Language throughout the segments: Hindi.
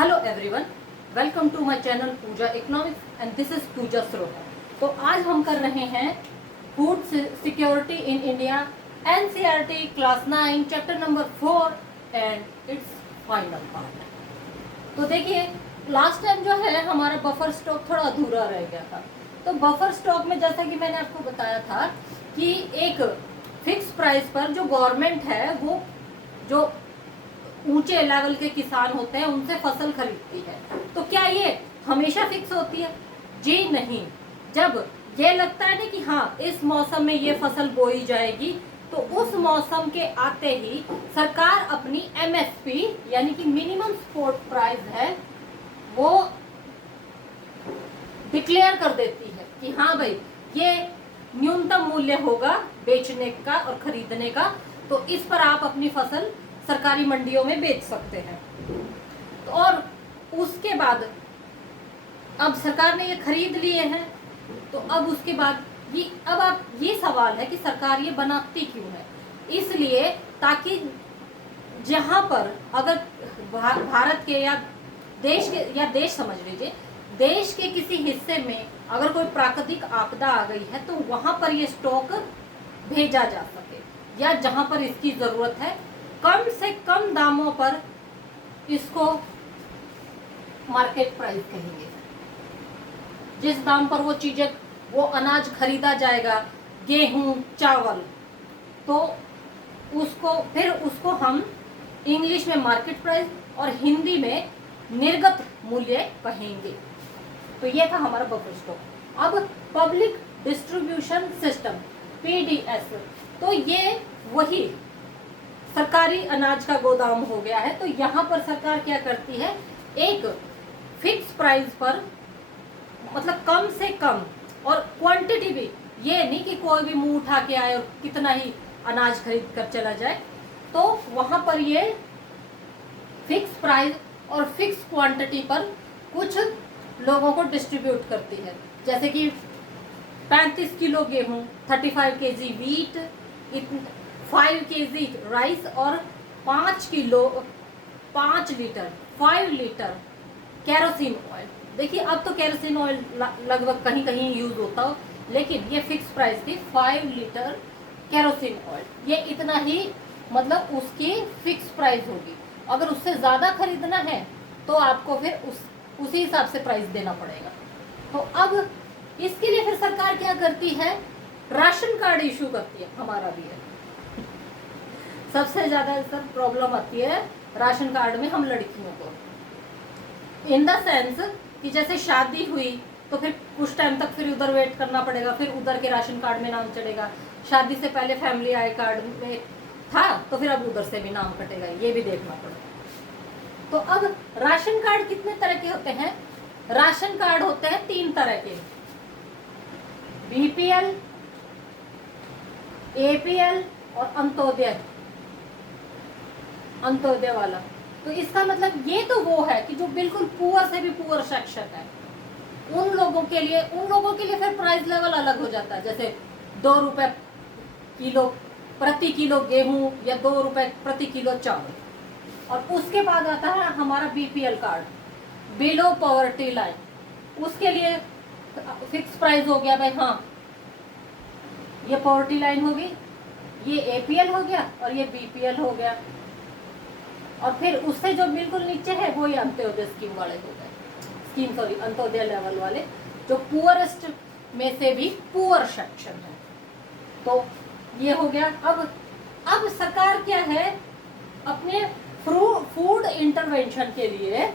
Hello everyone, welcome to my channel Pooja economics and this is Pooja Srota. तो आज हम कर रहे हैं food security in India NCERT class 9 chapter number 4 and it's final part. तो देखिए, लास्ट टाइम जो है हमारा बफर स्टॉक थोड़ा अधूरा रह गया था। तो बफर स्टॉक में जैसा कि मैंने आपको बताया था कि एक फिक्स प्राइस पर जो गवर्नमेंट है वो जो ऊंचे लेवल के किसान होते हैं उनसे फसल खरीदती है। तो क्या ये हमेशा फिक्स होती है? जी नहीं। जब ये लगता है ना कि हाँ इस मौसम में ये फसल बोई जाएगी, तो उस मौसम के आते ही सरकार अपनी एमएसपी यानी कि मिनिमम सपोर्ट प्राइस है वो डिक्लेयर कर देती है कि हाँ भाई ये न्यूनतम मूल्य होगा बेचने का और खरीदने का, तो इस पर आप अपनी फसल सरकारी मंडियों में बेच सकते हैं। और उसके बाद अब सरकार ने ये खरीद लिए हैं, तो अब उसके बाद अब आप ये सवाल है कि सरकार ये बनाती क्यों है? इसलिए ताकि जहां पर अगर भारत के या देश समझ लीजिए, देश के किसी हिस्से में अगर कोई प्राकृतिक आपदा आ गई है तो वहां पर ये स्टॉक भेजा जा सके, या जहां पर इसकी जरूरत है कम से कम दामों पर इसको मार्केट प्राइस कहेंगे। जिस दाम पर वो अनाज खरीदा जाएगा, गेहूं, चावल, तो उसको हम इंग्लिश में मार्केट प्राइस और हिंदी में निर्गत मूल्य कहेंगे। तो ये था हमारा बफर स्टॉक। अब पब्लिक डिस्ट्रीब्यूशन सिस्टम पीडीएस, तो ये वही सरकारी अनाज का गोदाम हो गया है। तो यहाँ पर सरकार क्या करती है, एक फिक्स प्राइस पर, मतलब कम से कम, और क्वांटिटी भी, ये नहीं कि कोई भी मुंह उठा के आए और कितना ही अनाज खरीद कर चला जाए। तो वहां पर ये फिक्स प्राइस और फिक्स क्वांटिटी पर कुछ लोगों को डिस्ट्रीब्यूट करती है। जैसे कि 35 किलो गेहूं, 35 केजी वीट, 5 केजी राइस और 5 लीटर 5 लीटर केरोसिन ऑयल। देखिए अब तो केरोसिन ऑयल लगभग कहीं कहीं यूज होता हो, लेकिन ये फिक्स प्राइस थी 5 लीटर केरोसिन ऑयल। ये इतना ही मतलब उसकी फिक्स प्राइस होगी। अगर उससे ज़्यादा खरीदना है तो आपको फिर उसी हिसाब से प्राइस देना पड़ेगा। तो अब इसके लिए फिर सरकार क्या करती है, राशन कार्ड इशू करती है। हमारा भी है। सबसे ज्यादा सर प्रॉब्लम आती है राशन कार्ड में हम लड़कियों को, इन द सेंस कि जैसे शादी हुई तो फिर कुछ टाइम तक फिर उधर वेट करना पड़ेगा, फिर उधर के राशन कार्ड में नाम चढ़ेगा। शादी से पहले फैमिली आई कार्ड में था तो फिर अब उधर से भी नाम कटेगा, ये भी देखना पड़ेगा। तो अब राशन कार्ड कितने तरह के होते हैं? राशन कार्ड होते हैं 3 तरह के, बीपीएल, एपीएल और अंत्योदय वाला। तो इसका मतलब ये तो वो है कि जो बिल्कुल पुअर से भी पुअर सेक्शन है, उन लोगों के लिए फिर प्राइस लेवल अलग हो जाता है। जैसे 2 रुपए प्रति किलो गेहूं या 2 रुपए प्रति किलो चावल। और उसके बाद आता है हमारा BPL card, below poverty line. उसके लिए फिक्स प्राइस हो गया भाई, हाँ ये पॉवर्टी लाइन होगी, ये एपीएल हो गया और ये बीपीएल हो गया। और फिर उससे जो बिल्कुल नीचे है वो ये अंत्योदय स्कीम वाले हो गए, अंत्योदय लेवल वाले, जो पुअरेस्ट में से भी पुअर सेक्शन है। तो ये हो गया। अब सरकार क्या है, अपने फूड इंटरवेंशन के लिए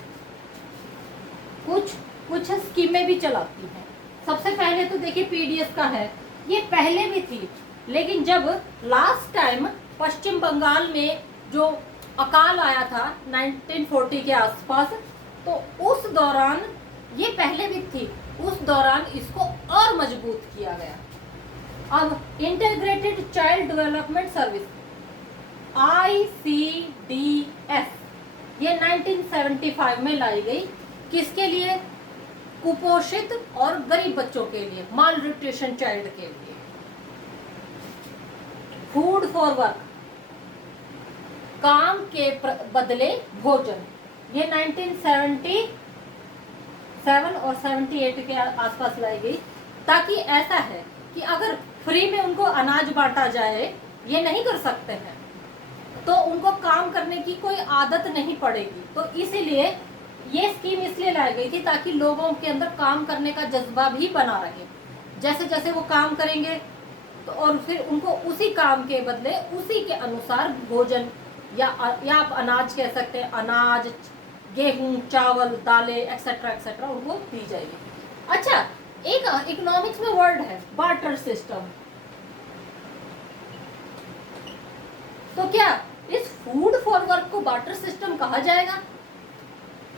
कुछ स्कीमें भी चलाती है। सबसे पहले तो देखिए पीडीएस का है, ये पहले भी थी, लेकिन जब लास्ट टाइम पश्चिम बंगाल में जो अकाल आया था 1940 के आसपास, तो उस दौरान, ये पहले भी थी, उस दौरान इसको और मजबूत किया गया। अब integrated child development service ICDS, ये 1975 में लाई गई। किसके लिए? कुपोषित और गरीब बच्चों के लिए, माल न्यूट्रिशन चाइल्ड के लिए। फूड फॉर वर्क, काम के बदले भोजन, ये 1977 और 78 के आसपास लाई गई, ताकि ऐसा है कि अगर फ्री में उनको अनाज बांटा जाए, ये नहीं कर सकते हैं, तो उनको काम करने की कोई आदत नहीं पड़ेगी। तो इसीलिए ये स्कीम इसलिए लाई गई थी ताकि लोगों के अंदर काम करने का जज्बा भी बना रहे। जैसे जैसे वो काम करेंगे तो और फिर उनको उसी काम के बदले उसी के अनुसार भोजन या आप अनाज कह सकते हैं, अनाज, गेहूं, चावल, दालें एक्सेट्रा एक्सेट्रा उनको दी जाएगी। अच्छा, एक इकोनॉमिक्स में वर्ड है बार्टर सिस्टम। तो क्या इस फूड फॉर वर्क को बार्टर सिस्टम कहा जाएगा?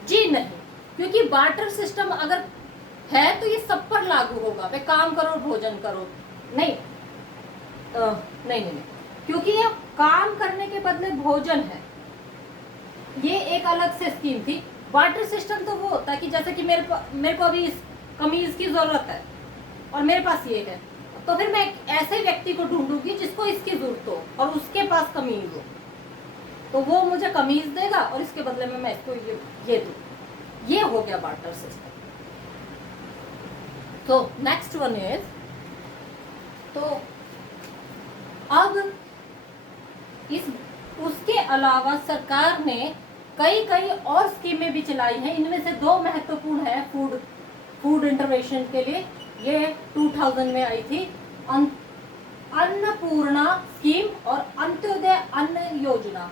जी नहीं, क्योंकि बार्टर सिस्टम अगर है तो ये सब पर लागू होगा, वे काम करो भोजन करो। नहीं नहीं नहीं, क्योंकि ये काम करने के बदले भोजन है, ये एक अलग से स्कीम थी। बार्टर सिस्टम तो वो होता है कि जैसे कि मेरे को अभी इस कमीज की जरूरत है और मेरे पास ये है, तो फिर मैं एक ऐसे व्यक्ति को ढूंढूंगी जिसको इसकी जरूरत हो और उसके पास कमीज हो, तो वो मुझे कमीज देगा और इसके बदले में मैं इसको ये दूं। ये हो गया बार्टर सिस्टम। तो नेक्स्ट वन इज, तो अब उसके अलावा सरकार ने कई और स्कीमें भी चलाई हैं। इनमें से दो महत्वपूर्ण है फूड इंटरवेंशन के लिए। ये 2000 में आई थी, अन्नपूर्णा स्कीम और अंत्योदय अन्न योजना।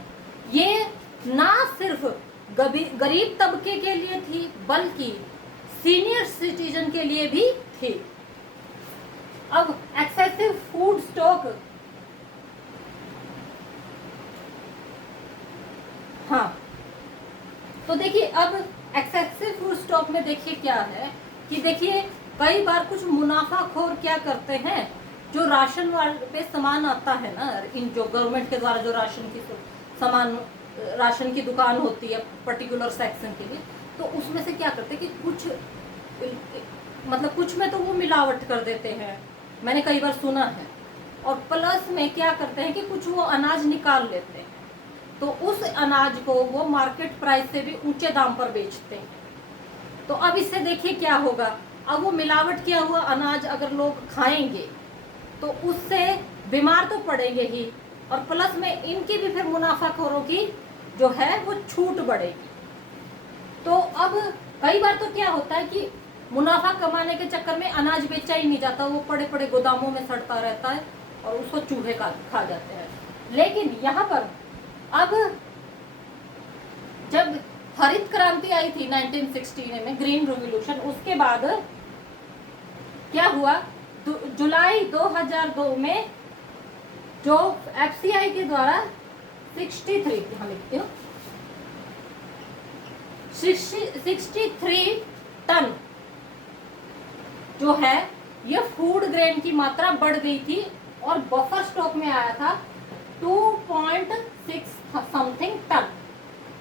ये ना सिर्फ गरीब तबके के लिए थी बल्कि सीनियर सिटीजन के लिए भी थी। अब एक्सेसिव फूड स्टॉक, हाँ, तो देखिए अब एक्सेसिव फूड स्टॉक में देखिए क्या है कि देखिए कई बार कुछ मुनाफाखोर क्या करते हैं, जो राशन वाले पे सामान आता है ना, इन जो गवर्नमेंट के द्वारा जो राशन की दुकान होती है पर्टिकुलर सेक्शन के लिए, तो उसमें से क्या करते हैं कि कुछ में तो वो मिलावट कर देते हैं, मैंने कई बार सुना है। और प्लस में क्या करते हैं कि कुछ वो अनाज निकाल लेते हैं, तो उस अनाज को वो मार्केट प्राइस से भी ऊंचे दाम पर बेचते हैं। तो अब इससे देखिए क्या होगा, अब वो मिलावट किया हुआ अनाज अगर लोग खाएंगे तो उससे बीमार तो पड़ेंगे ही, और प्लस में इनकी भी फिर मुनाफाखोरों की जो है वो छूट बढ़ेगी। तो अब कई बार तो क्या होता है कि मुनाफा कमाने के चक्कर में अनाज बेचा ही नहीं जाता, वो पड़े पड़े गोदामों में सड़ता रहता है और उसको चूहे खा जाते हैं। लेकिन यहाँ पर अब जब हरित क्रांति आई थी 1960 में, ग्रीन रिवॉल्यूशन, उसके बाद क्या हुआ, जुलाई 2002 में जो एफसीआई के द्वारा 63 टन जो है ये फूड ग्रेन की मात्रा बढ़ गई थी और बफर स्टॉक में आया था 2.6 समथिंग टन।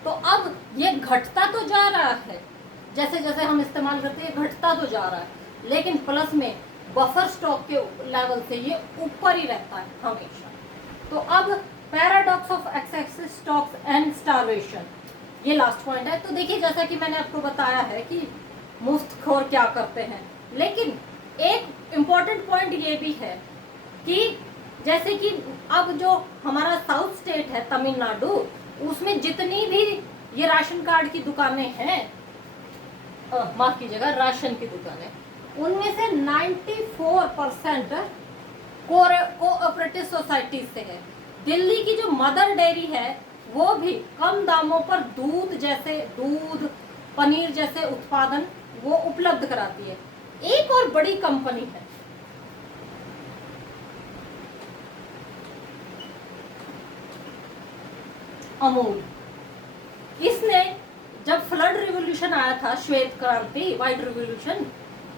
तो अब ये घटता तो जा रहा है, जैसे जैसे हम इस्तेमाल करते हैं घटता तो जा रहा है, लेकिन प्लस में बफर स्टॉक के लेवल से ये ऊपर ही रहता है हमेशा। तो अब paradox of excessive stocks and starvation, ये लास्ट पॉइंट है। तो देखिए जैसा कि मैंने आपको बताया है कि मुफ्तखोर क्या करते हैं, लेकिन एक इम्पॉर्टेंट पॉइंट ये भी है कि जैसे कि अब जो हमारा साउथ स्टेट है तमिलनाडु, उसमें जितनी भी ये राशन कार्ड की दुकानें हैं, माफ कीजिएगा राशन की दुकानें, उनमें से 94% कोऑपरेटिव सोसाइटी से है। दिल्ली की जो मदर डेयरी है वो भी कम दामों पर दूध पनीर जैसे उत्पादन वो उपलब्ध कराती है। एक और बड़ी कंपनी है अमूल। इसने जब फ्लड रिवॉल्यूशन आया था, श्वेत क्रांति, व्हाइट रिवॉल्यूशन,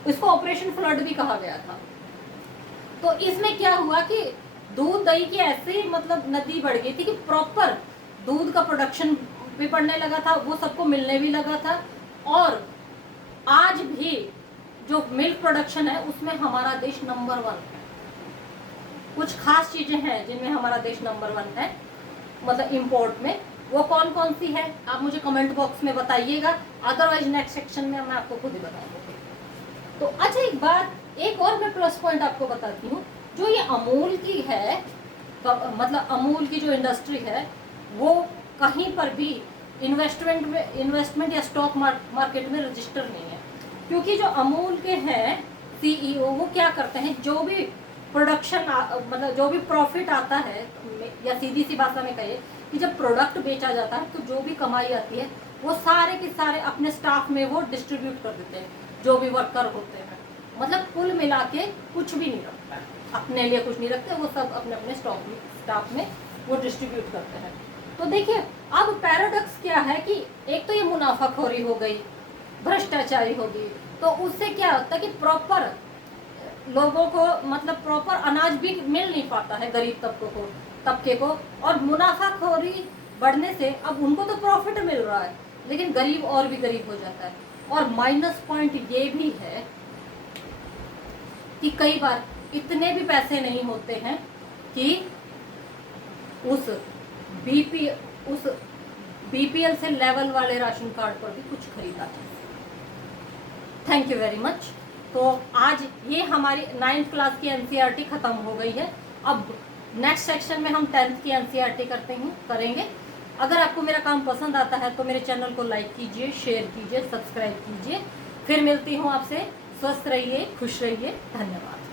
इसको ऑपरेशन फ्लड भी कहा गया था। तो इसमें क्या हुआ कि दूध दही की ऐसी नदी बढ़ गई थी कि प्रॉपर दूध का प्रोडक्शन भी बढ़ने लगा था, वो सबको मिलने भी लगा था। और आज भी जो मिल्क प्रोडक्शन है उसमें हमारा देश नंबर 1 है। कुछ खास चीजें हैं जिनमें हमारा देश नंबर 1 है, इंपोर्ट में। वो कौन कौन सी है आप मुझे कमेंट बॉक्स में बताइएगा, अदरवाइज नेक्स्ट सेक्शन में मैं आपको खुद ही बता दूंगी। तो अच्छा एक बात, एक और मैं प्लस पॉइंट आपको बताती हूँ, जो ये अमूल की है, मतलब अमूल की जो इंडस्ट्री है वो कहीं पर भी इन्वेस्टमेंट या स्टॉक मार्केट में रजिस्टर नहीं है, क्योंकि जो अमूल के हैं सीईओ वो क्या करते हैं, जो भी प्रोडक्शन मतलब जो भी प्रॉफिट आता है, या सीधी सी भाषा में कहिए कि जब प्रोडक्ट बेचा जाता है तो जो भी कमाई आती है वो सारे के सारे अपने स्टाफ में वो डिस्ट्रीब्यूट कर देते हैं, जो भी वर्कर होते हैं। मतलब कुल मिला के कुछ भी नहीं रखता है, अपने लिए कुछ नहीं रखते, वो सब अपने अपने स्टाफ में वो डिस्ट्रीब्यूट करते हैं। तो देखिए अब पैराडॉक्स क्या है कि एक तो ये मुनाफाखोरी हो गई, भ्रष्टाचारी होगी, तो उससे क्या होता है कि प्रॉपर लोगों को मतलब प्रॉपर अनाज भी मिल नहीं पाता है गरीब तबके को, और मुनाफाखोरी बढ़ने से अब उनको तो प्रॉफिट मिल रहा है लेकिन गरीब और भी गरीब हो जाता है। और माइनस पॉइंट ये भी है कि कई बार इतने भी पैसे नहीं होते हैं कि उस बीपीएल से लेवल वाले राशन कार्ड पर भी कुछ खरीदा जाए। Thank you very much. तो आज ये हमारी 9th क्लास की एनसीईआरटी खत्म हो गई है। अब नेक्स्ट सेक्शन में हम 10th की एनसीईआरटी करेंगे। अगर आपको मेरा काम पसंद आता है तो मेरे चैनल को लाइक कीजिए, शेयर कीजिए, सब्सक्राइब कीजिए। फिर मिलती हूँ आपसे। स्वस्थ रहिए, खुश रहिए, धन्यवाद।